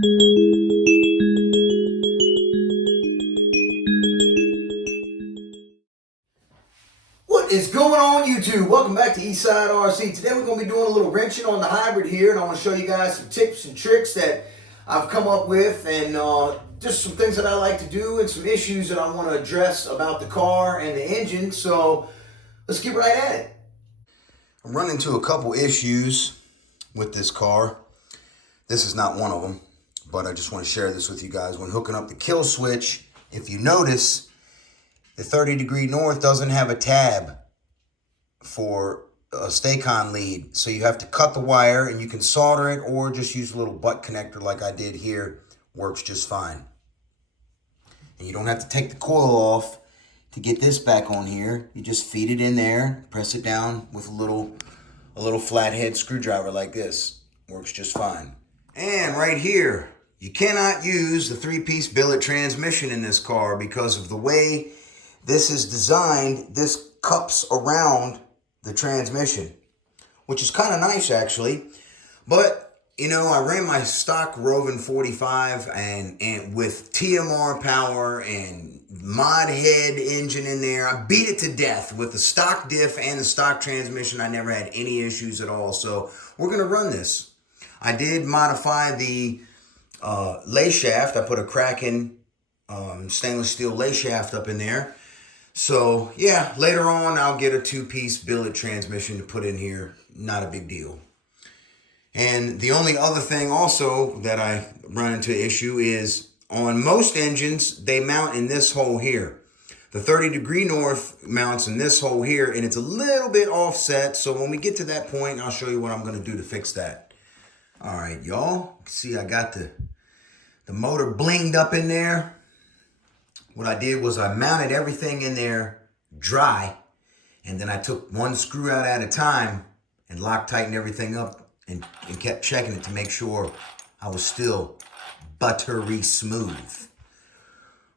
What is going on, YouTube? Welcome back to Eastside RC. Today we're going to be doing a little wrenching on the hybrid here, and I want to show you guys some tips and tricks that I've come up with, and just some things that I like to do and some issues that I want to address about the car and the engine. So let's get right at it. I'm running into a couple issues with this car. This is not one of them, but I just want to share this with you guys. When hooking up the kill switch, if you notice, the 30° north doesn't have a tab for a Stacon lead. So you have to cut the wire, and you can solder it or just use a little butt connector like I did here. Works just fine. And you don't have to take the coil off to get this back on here. You just feed it in there, press it down with a little flathead screwdriver like this. Works just fine. And right here, you cannot use the 3-piece billet transmission in this car because of the way this is designed. This cups around the transmission, which is kind of nice actually. But you know, I ran my stock Rovan 45 and with TMR power and mod head engine in there. I beat it to death with the stock diff and the stock transmission. I never had any issues at all. So we're gonna run this. I did modify the lay shaft. I put a Kraken stainless steel lay shaft up in there. So yeah, later on I'll get a 2-piece billet transmission to put in here. Not a big deal. And the only other thing also that I run into issue is on most engines, they mount in this hole here. The 30° north mounts in this hole here, and it's a little bit offset. So when we get to that point, I'll show you what I'm going to do to fix that. All right, y'all. See, I got the motor blinged up in there. What I did was I mounted everything in there dry, and then I took one screw out at a time and tightened everything up and kept checking it to make sure I was still buttery smooth.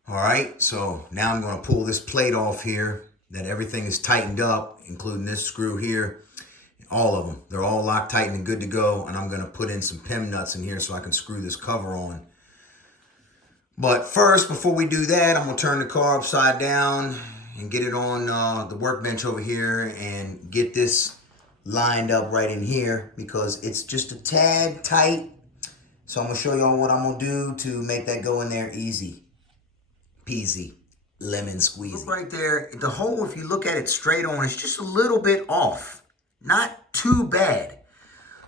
All right, so now I'm going to pull this plate off here that everything is tightened up, including this screw here. All of them. They're all locked, tightened, and good to go. And I'm going to put in some PEM nuts in here so I can screw this cover on. But first, before we do that, I'm going to turn the car upside down and get it on the workbench over here and get this lined up right in here because it's just a tad tight. So I'm going to show y'all what I'm going to do to make that go in there easy peasy, lemon squeezy. Look right there, the hole, if you look at it straight on, it's just a little bit off. Not too bad.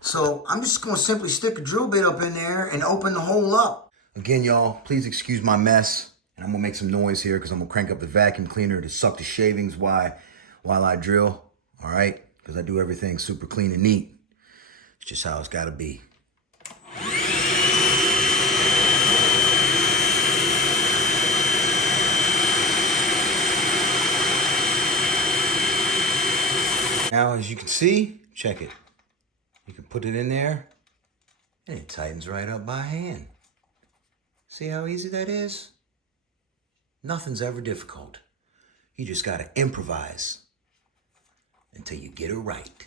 So I'm just going to simply stick a drill bit up in there and open the hole up. Again, y'all, please excuse my mess. And I'm going to make some noise here because I'm going to crank up the vacuum cleaner to suck the shavings while I drill. All right? Because I do everything super clean and neat. It's just how it's got to be. Now, as you can see, check it. You can put it in there, and it tightens right up by hand. See how easy that is? Nothing's ever difficult. You just got to improvise until you get it right.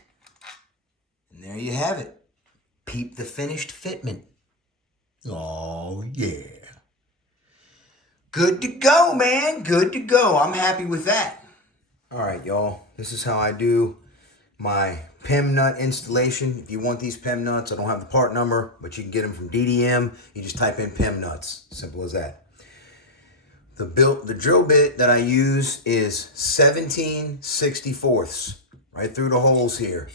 And there you have it. Peep the finished fitment. Oh, yeah. Good to go, man. Good to go. I'm happy with that. All right, y'all. This is how I do my PEM nut installation. If you want these PEM nuts, I don't have the part number, but you can get them from DDM. You just type in PEM nuts. Simple as that. The drill bit that I use is 17/64 right through the holes here.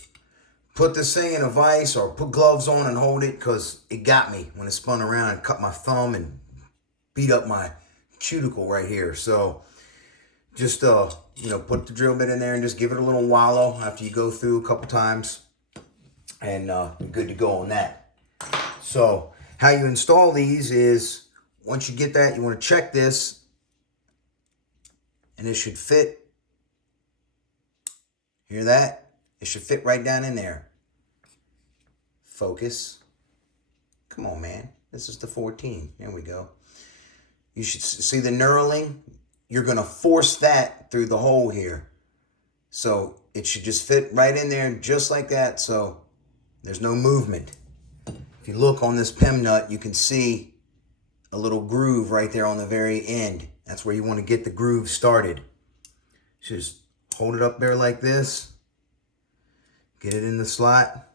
Put this thing in a vise or put gloves on and hold it because it got me when it spun around and cut my thumb and beat up my cuticle right here. So just you know, put the drill bit in there and just give it a little wallow after you go through a couple times, and you're good to go on that. So how you install these is, once you get that, you want to check this, and it should fit. Hear that? It should fit right down in there. Focus. Come on, man. This is the 14. There we go. You should see the knurling. You're going to force that through the hole here. So it should just fit right in there just like that. So there's no movement. If you look on this PEM nut, you can see a little groove right there on the very end. That's where you want to get the groove started. Just hold it up there like this. Get it in the slot.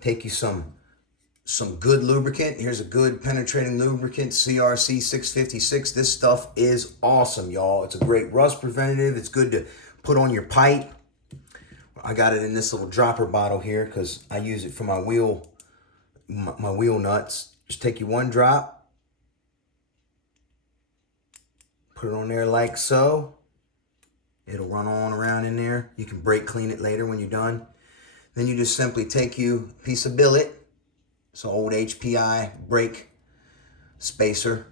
Take you some good lubricant. Here's a good penetrating lubricant, CRC 656. This stuff is awesome, y'all. It's a great rust preventative. It's good to put on your pipe. I got it in this little dropper bottle here because I use it for my wheel nuts. Just take you one drop, put it on there like so. It'll run on around in there. You can brake clean it later when you're done. Then you just simply take you a piece of billet. It's an old HPI brake spacer.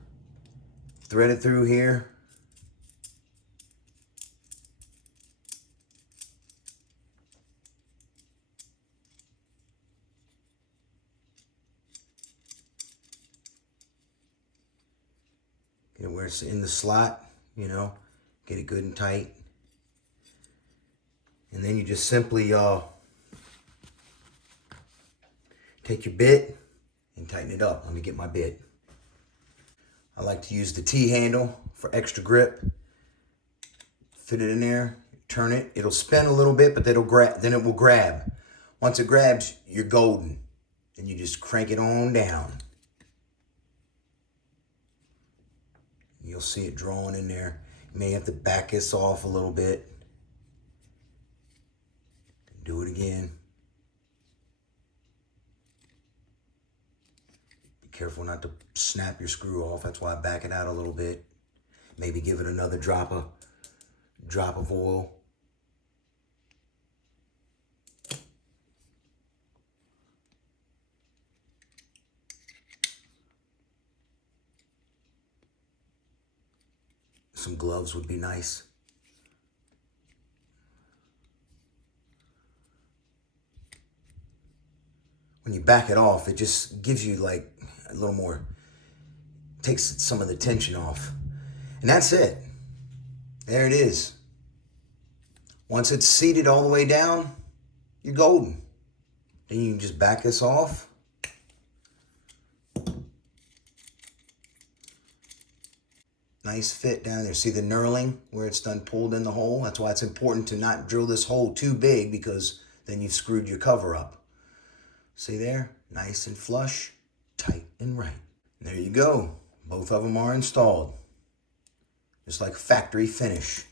Thread it through here. Get it where it's in the slot, you know, get it good and tight. And then you just simply take your bit and tighten it up. Let me get my bit. I like to use the T-handle for extra grip. Fit it in there, turn it. It'll spin a little bit, but then it will grab. Once it grabs, you're golden. Then you just crank it on down. You'll see it drawing in there. You may have to back this off a little bit. Do it again. Be careful not to snap your screw off. That's why I back it out a little bit. Maybe give it another drop of oil. Some gloves would be nice. When you back it off, it just gives you like a little more, takes some of the tension off. And that's it. There it is. Once it's seated all the way down, you're golden. Then you can just back this off. Nice fit down there. See the knurling where it's done pulled in the hole? That's why it's important to not drill this hole too big because then you've screwed your cover up. See there? Nice and flush, tight and right. And there you go. Both of them are installed. Just like factory finish.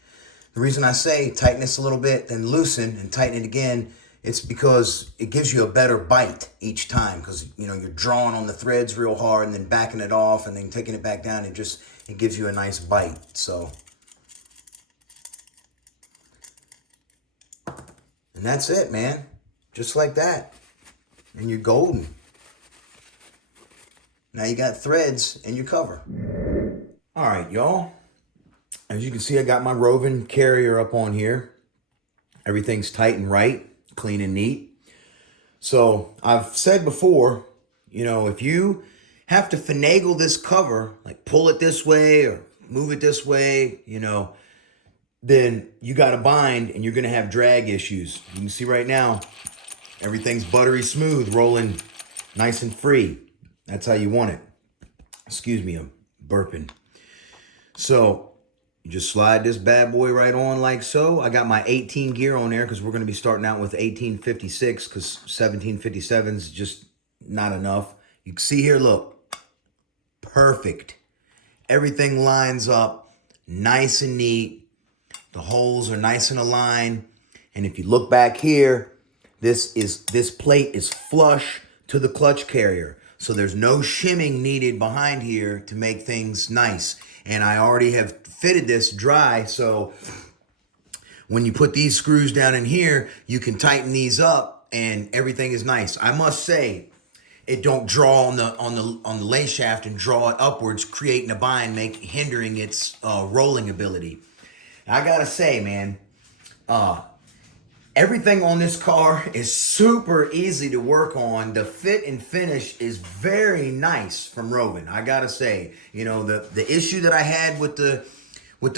The reason I say tighten this a little bit, then loosen and tighten it again, it's because it gives you a better bite each time because, you know, you're drawing on the threads real hard and then backing it off and then taking it back down. It gives you a nice bite. So, and that's it, man. Just like that. And you're golden. Now you got threads in your cover. All right, y'all. As you can see, I got my Rovan carrier up on here. Everything's tight and right, clean and neat. So I've said before, you know, if you have to finagle this cover, like pull it this way or move it this way, you know, then you got a bind and you're going to have drag issues. You can see right now, everything's buttery smooth, rolling nice and free. That's how you want it. Excuse me, I'm burping. So you just slide this bad boy right on like so. I got my 18 gear on there because we're going to be starting out with 1856 because 1757 is just not enough. You can see here, look, perfect. Everything lines up nice and neat. The holes are nice and aligned. And if you look back here, this plate is flush to the clutch carrier. So there's no shimming needed behind here to make things nice. And I already have fitted this dry, so when you put these screws down in here, you can tighten these up and everything is nice. I must say, it don't draw on the lay shaft and draw it upwards, creating a bind, hindering its rolling ability. I gotta say, man, everything on this car is super easy to work on. The fit and finish is very nice from Rovan. I gotta say, you know, the issue that I had with the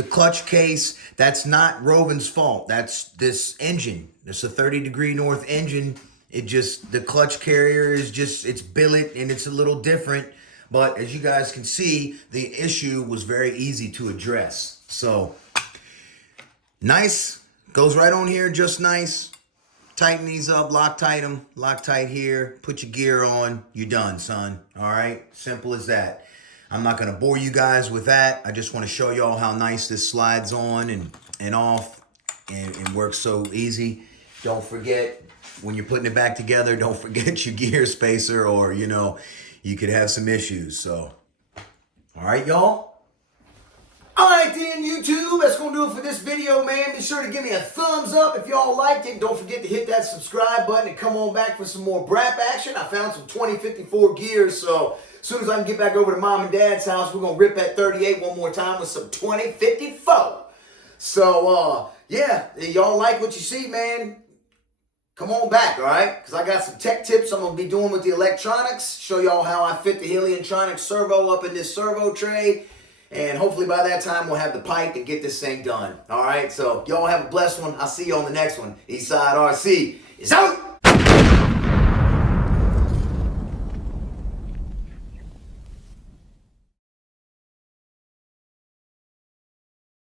clutch case, that's not Rovan's fault. That's this engine. It's a 30 degree north engine. the clutch carrier is just, it's billet and it's a little different. But as you guys can see, the issue was very easy to address. So, nice. Goes right on here, just nice. Tighten these up, Loctite them, Loctite here, put your gear on, you're done, son. All right, simple as that. I'm not gonna bore you guys with that. I just wanna show y'all how nice this slides on and off and works so easy. Don't forget, when you're putting it back together, don't forget your gear spacer or, you know, you could have some issues, so. All right, y'all. All right then, YouTube, that's going to do it for this video, man. Be sure to give me a thumbs up if y'all liked it. Don't forget to hit that subscribe button and come on back for some more BRAP action. I found some 2054 gears, so as soon as I can get back over to Mom and Dad's house, we're going to rip that 38 one more time with some 2054. So, yeah, y'all like what you see, man. Come on back, all right? Because I got some tech tips I'm going to be doing with the electronics. Show y'all how I fit the Heliontronics servo up in this servo tray. And hopefully by that time, we'll have the pipe and get this thing done. All right, so y'all have a blessed one. I'll see you on the next one. Eastside RC is out.